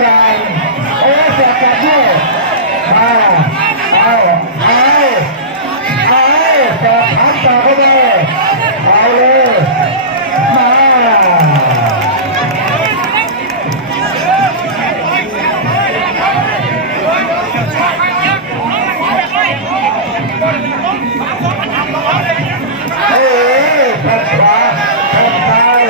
การเสียการด้วยมาเอาเสียทับต่อเข้าไปเอาเลยมาแข้งขวาแข้งซ้าย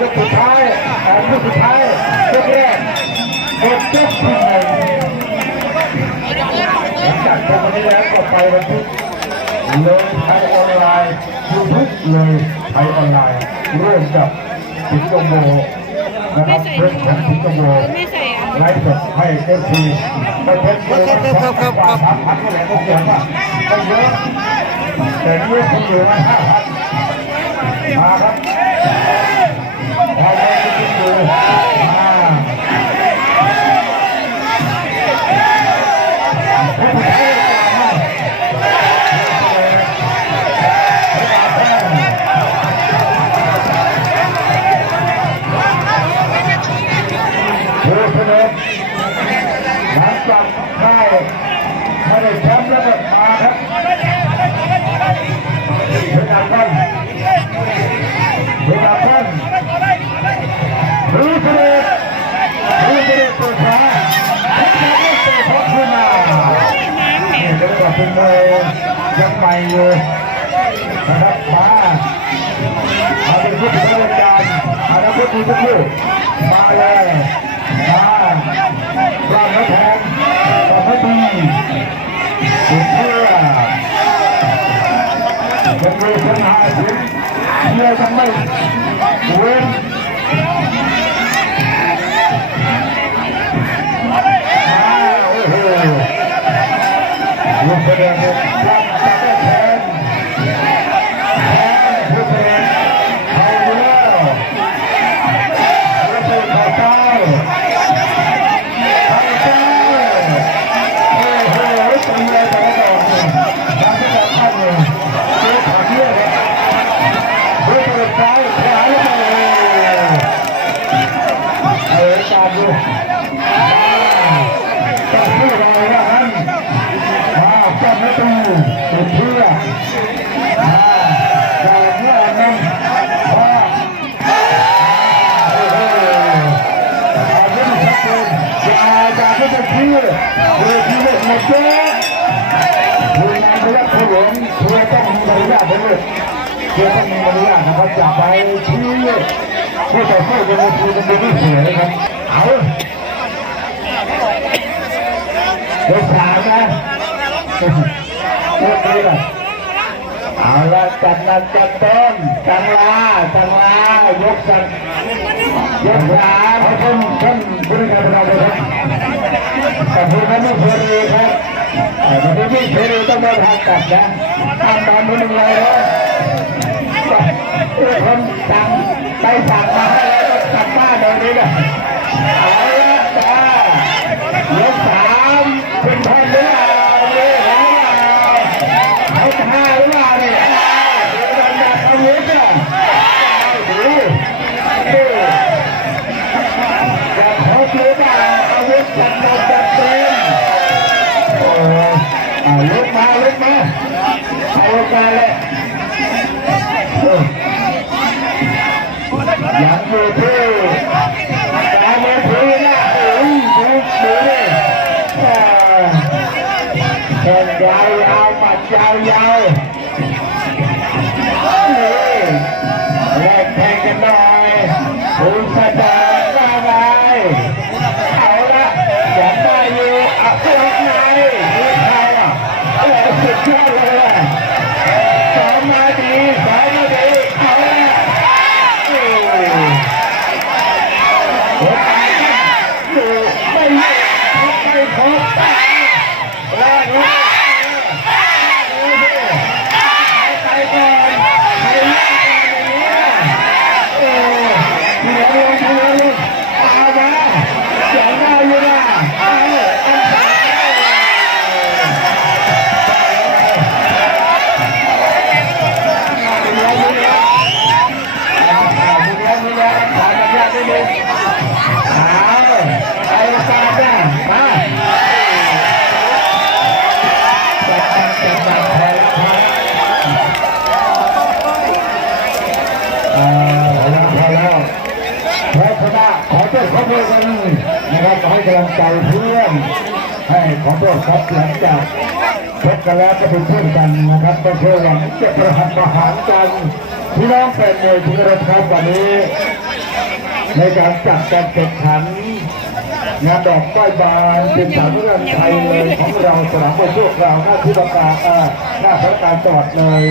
ยกสุดท้ายยกสุดท้ายยกแรกหมดยกที่หนึ่งหลังจากตรงนี้แล้วก็ไปวันพุธเลยไทยออนไลน์ยูทูบเลยไทยออนไลน์ร่วมกับสิงคโปร์นะครับเพื่อนของสิงคโปร์ไลฟ์สดให้เต็มที่ก็เป็นเงินกว่า3,000นี่แหละก็เสียว่าไม่เยอะแต่นี่คุณอยู่มา5,000มาครับพอไปกินดูหลังจากค่ายไม่ได้แชมป์แล้วก็มาครับเวลาปั้นรู้เสด็จตัวช้าตัวท็อปขึ้นมานี่เรียกว่าเป็นมวยยังใหม่อยู่นะครับมาเป็นผู้ถือรายการอาวุธดีทุกคู่มาเลยมาร่างและแทงต่อให้ดีสุดเพื่อเป็นมวยชนะถึงเชื่อทำไม่เว้นลูกประเด็นเนี่ยตั้งแต่แทนผู้แทนเอาแล้วแล้วเป็นข่าวเช้าโอ้โหตีเลยแต่ละดอกเนี่ยตามที่เราคาดเลยเจ๊ขาเที่ยวเลยเจ๊เปิดซ้ายขวาแล้วการดูต้องพูดอะไรว่าฮันจับประตูเป็นเพื่อจากเมื่อนั้นว่าอาวุธชัดเจนจากที่จะเชื่อเวทีเล็กหมดเจ๊ผู้นำพยัคฆ์ผู้หลวงเพื่อต้องมีมารยาทด้วยเพื่อต้องมีมารยาทนะครับจะไปชี้ผู้ต่อสู้บนเวทีมันดูไม่สวยนะครับเอาเด็กสาวนะเอาละจัดนัดจัดต้นจังลายกสันยกสามท่านผู้ในการเราเลยครับแต่ผู้นั้นไม่เคยเลยครับแต่ผู้ที่เคยเลยต้องมาทางกลับนะทำตามมือหนึ่งเลยนะคนสั่งไปสั่งมาให้แล้วกลับบ้านตรงนี้นะเอาละจ้ายกสามเป็นท่านเนื้อเอาท่าหรือเปล่าเนี่ยเอาเยอะจ้ะดูจะขอเชื่อว่าเอาเยอะจัดหนักจัดเต็มลุกมาเอาการเลยยังอยู่ที่การเมืองพื้นนะดูเลยแข่งยาวปัดยาวนี่แลกแข่งกันหน่อยคุณสะดาว่าไงเอาละอย่างได้อยู่เอาตัวไหนมีใครอ่ะแล้วสุดยอดเลยสองมาดีเอาละ ขอบคุณกันนะครับให้กำลังใจเพื่อนให้ขอโทษครับหลังจากพบกันแล้วก็เป็นเพื่อนกันนะครับไม่ใช่หวังจะประหัตประหารกันพี่น้องแฟนมวยที่เราครับวันนี้ในการจัดการแข่งขันงานดอกไม้บานเป็นสามเรื่องไทยเลยของเราสนามมวยพวกเราหน้าที่ประกาศหน้าพระการจังหวัดเลย